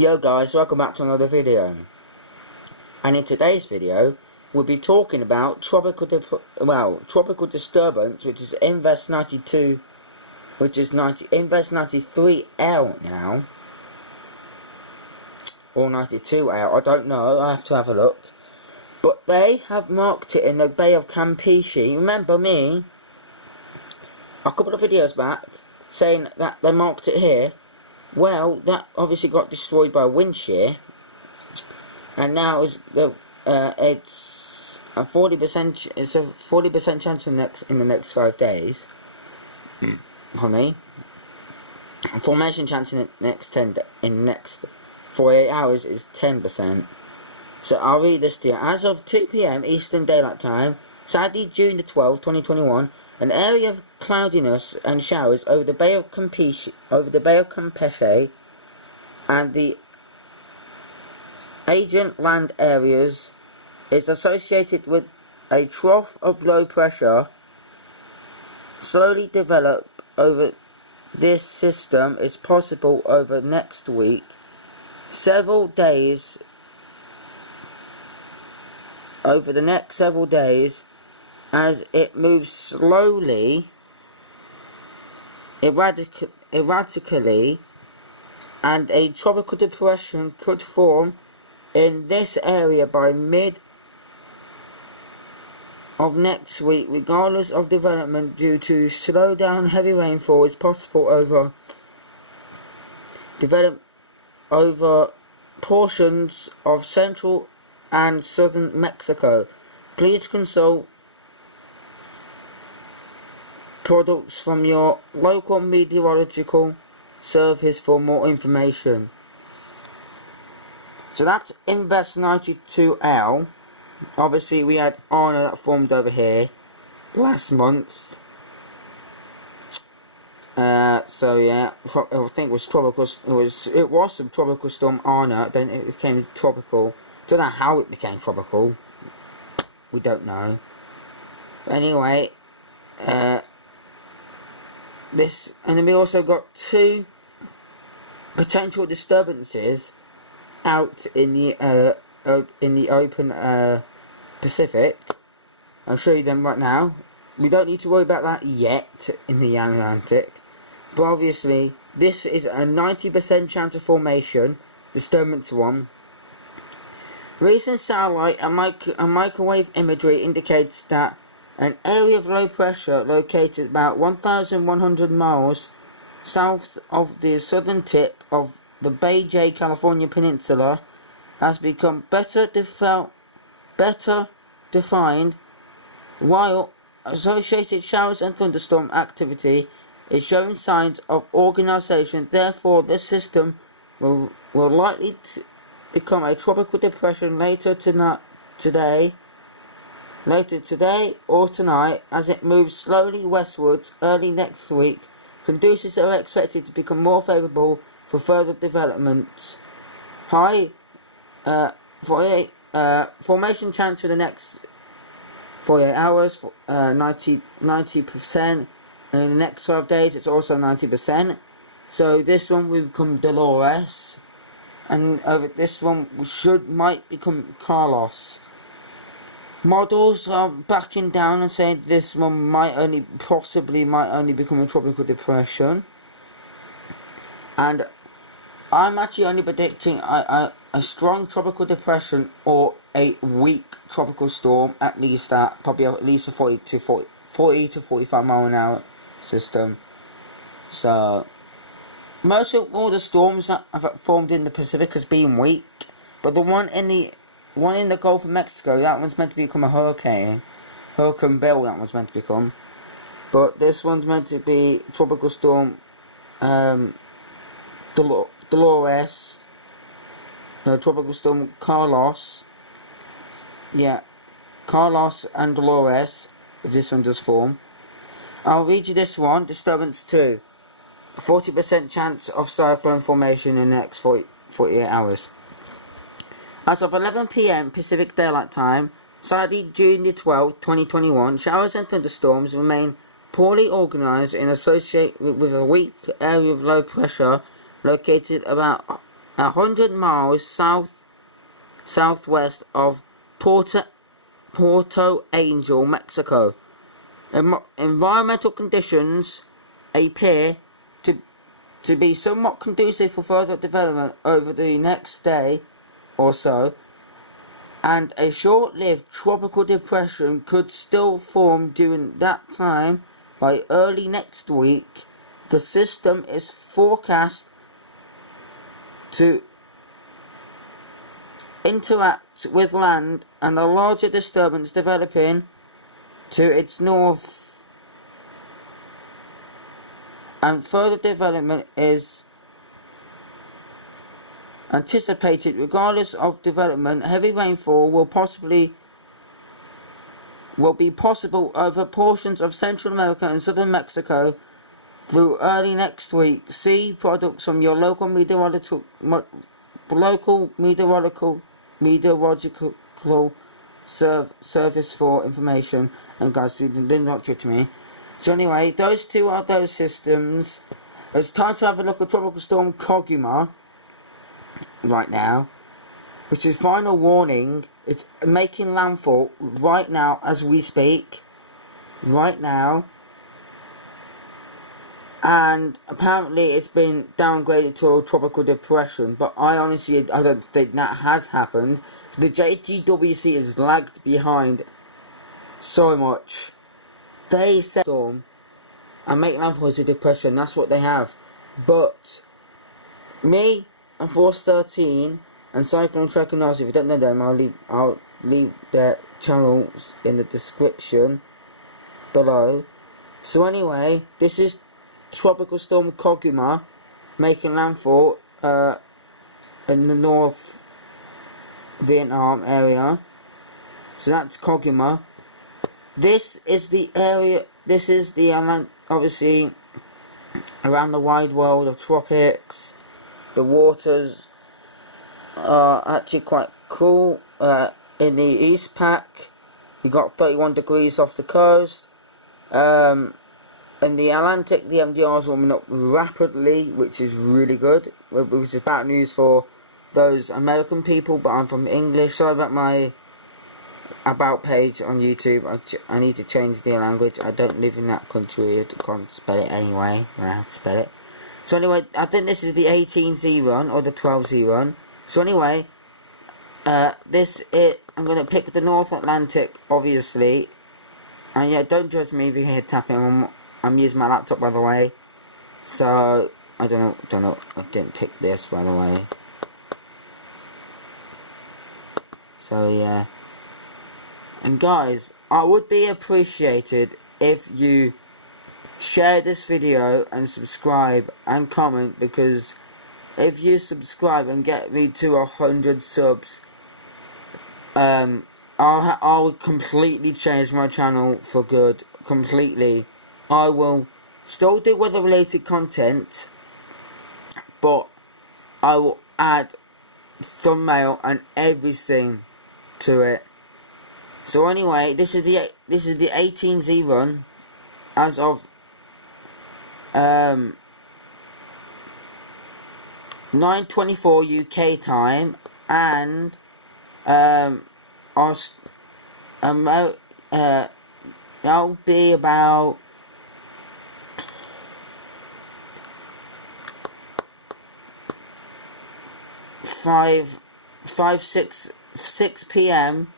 Yo guys, welcome back to another video. And in today's video, we'll be talking about tropical disturbance, which is Invest 92, which is Invest 93L now, or 92L. I don't know. I have to have a look. But they have marked it in the Bay of Campeche. Remember me, a couple of videos back, saying that they marked it here. Well, that obviously got destroyed by wind shear, and now it's a 40%. It's a 40% chance in the next 5 days. Honey, formation chance in the next 48 hours is 10%. So I'll read this to you. As of 2 PM Eastern Daylight Time, Saturday, June the 12th, 2021. An area of cloudiness and showers over the Bay of Campeche, and the adjacent land areas is associated with a trough of low pressure slowly develop over this system is possible over next week. Over the next several days, as it moves slowly, erratically, and a tropical depression could form in this area by mid of next week. Regardless of development due to slow down, heavy rainfall is possible over portions of central and southern Mexico. Please consult products from your local meteorological service for more information. So that's Invest 92L. Obviously we had Anna that formed over here last month. So yeah, I think it was tropical. It was some tropical storm Anna. Then it became tropical. Don't know how it became tropical. We don't know. But anyway, this, and then we also got 2 potential disturbances out in the open Pacific. I'll show you them right now. We don't need to worry about that yet in the Atlantic, but obviously this is a 90% chance of formation, disturbance 1. Recent satellite and microwave imagery indicates that an area of low pressure located about 1,100 miles south of the southern tip of the Bay J, California Peninsula has become better defined, while associated showers and thunderstorm activity is showing signs of organization. Therefore, this system will likely become a tropical depression later today or tonight as it moves slowly westwards early next week. Conditions are expected to become more favourable for further developments. High formation chance for the next 48 hours, 90%. And in the next 12 days it's also 90%. So this one will become Dolores, and this one might become Carlos. Models are backing down and saying this one might only become a tropical depression. And I'm actually only predicting a strong tropical depression or a weak tropical storm, at least a 40 to 45 mile an hour system. So most of all the storms that have formed in the Pacific has been weak, but the one in the Gulf of Mexico, that one's meant to become a hurricane. Hurricane Bill, that one's meant to become. But this one's meant to be tropical storm Dolores. Tropical storm Carlos. Yeah, Carlos and Dolores, if this one does form. I'll read you this one. Disturbance 2. 40% chance of cyclone formation in the next 48 hours. As of 11 PM Pacific Daylight Time, Saturday, June the 12th, 2021, showers and thunderstorms remain poorly organized and associated with a weak area of low pressure located about 100 miles southwest of Puerto Angel, Mexico. Environmental conditions appear to be somewhat conducive for further development over the next day or so, and a short-lived tropical depression could still form during that time. By early next week, the system is forecast to interact with land and a larger disturbance developing to its north, and further development is anticipated. Regardless of development, heavy rainfall will be possible over portions of Central America and southern Mexico through early next week. See products from your local meteorological service for information. And guys, did not judge me. So anyway, those two are those systems. It's time to have a look at Tropical Storm Koguma right now, which is final warning. It's making landfall right now as we speak. Right now. And apparently it's been downgraded to a tropical depression, but I don't think that has happened. The JTWC is lagged behind so much. They said storm and make landfall as a depression. That's what they have. But me and Force 13 and Cyclone Track and Nazi, if you don't know them, I'll leave their channels in the description below. So anyway, this is Tropical Storm Koguma making landfall in the North Vietnam area. So that's Koguma. This is the area, obviously around the wide world of tropics. The waters are actually quite cool. In the East Pac, you got 31 degrees off the coast. In the Atlantic, the MDR is warming up rapidly, which is really good. Which is bad news for those American people, but I'm from English. Sorry about my about page on YouTube. I need to change the language. I don't live in that country. I can't spell it anyway. I have to spell it. So anyway, I think this is the 18Z run or the 12Z run. So anyway, I'm going to pick the North Atlantic, obviously. And yeah, don't judge me if you hear tapping. I'm using my laptop, by the way. So I don't know. I didn't pick this, by the way. So yeah. And guys, I would be appreciated if you share this video and subscribe and comment, because if you subscribe and get me to 100 subs, I'll completely change my channel for good. Completely. I will still do weather related content, but I will add thumbnail and everything to it. So anyway, this is the 18Z run as of 9:24 UK time, and that'll be about 6 p.m.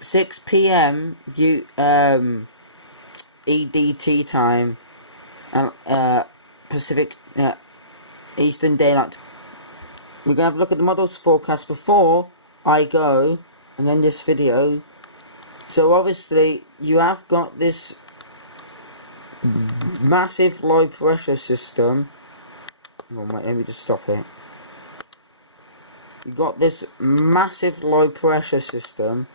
6 p.m. EDT time, Pacific Eastern Daylight. We're gonna have a look at the models forecast before I go and end this video. So obviously you have got this massive low pressure system. Oh, wait, let me just stop it. You got this massive low pressure system,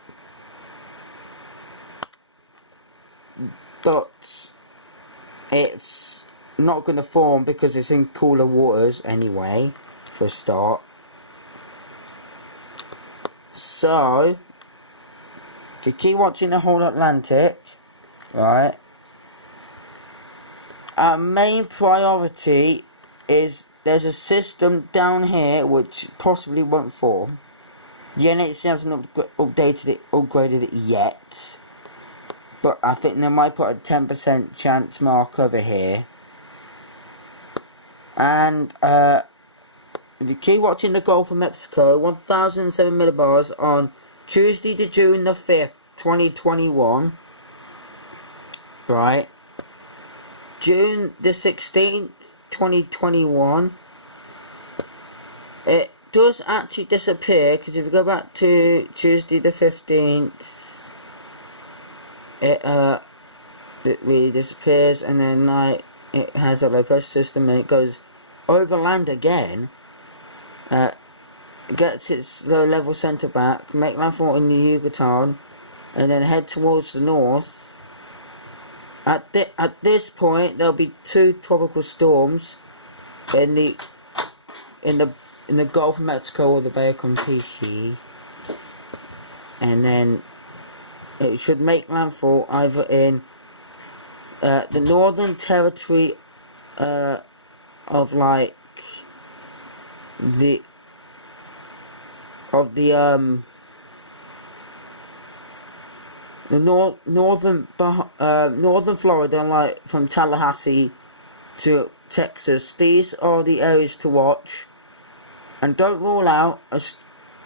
but it's not going to form because it's in cooler waters anyway, for a start. So if you keep watching the whole Atlantic, right, our main priority is there's a system down here which possibly won't form. The NHC hasn't upgraded it yet, but I think they might put a 10% chance mark over here. And if you keep watching the Gulf of Mexico, 1007 millibars on Tuesday to June the 5th, 2021. Right. June the 16th, 2021. It does actually disappear, because if you go back to Tuesday the 15th, it really disappears, and then like it has a low pressure system, and it goes overland again. Gets its low level centre back, make landfall in the Yucatan, and then head towards the north. At this point, there'll be 2 tropical storms in the Gulf of Mexico or the Bay of Campeche, and then it should make landfall either in the northern territory of like the northern Florida, like from Tallahassee to Texas. These are the areas to watch, and don't rule out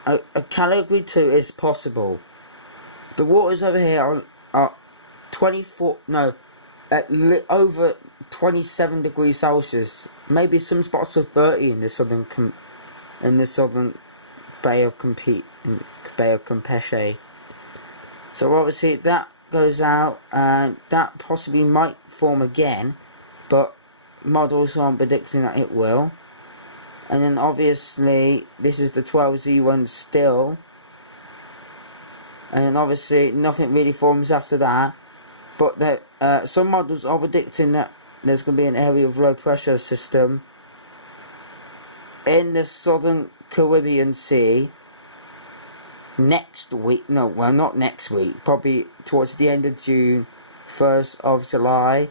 a category 2 is possible. The waters over here are 24, no, over 27 degrees Celsius. Maybe some spots are 30 in the southern Bay of Campeche. So obviously that goes out, and that possibly might form again, but models aren't predicting that it will. And then obviously this is the 12Z1 still, and then obviously nothing really forms after that. But some models are predicting that there's going to be an area of low pressure system in the southern Caribbean Sea next week. No, well, not next week, probably towards the end of June, 1st of July,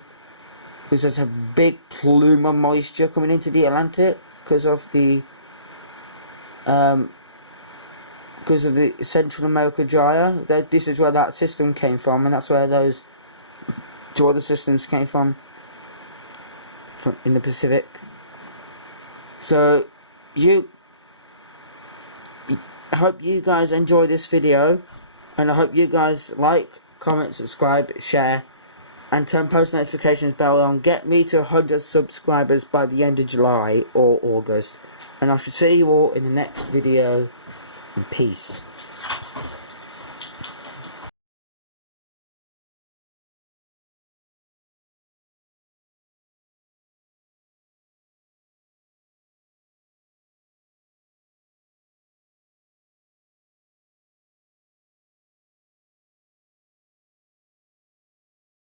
because there's a big plume of moisture coming into the Atlantic because of the Central America gyre. This is where that system came from, and that's where those 2 other systems came from in the Pacific. So I hope you guys enjoy this video, and I hope you guys like, comment, subscribe, share, and turn post notifications bell on. Get me to 100 subscribers by the end of July or August, and I shall see you all in the next video, and peace.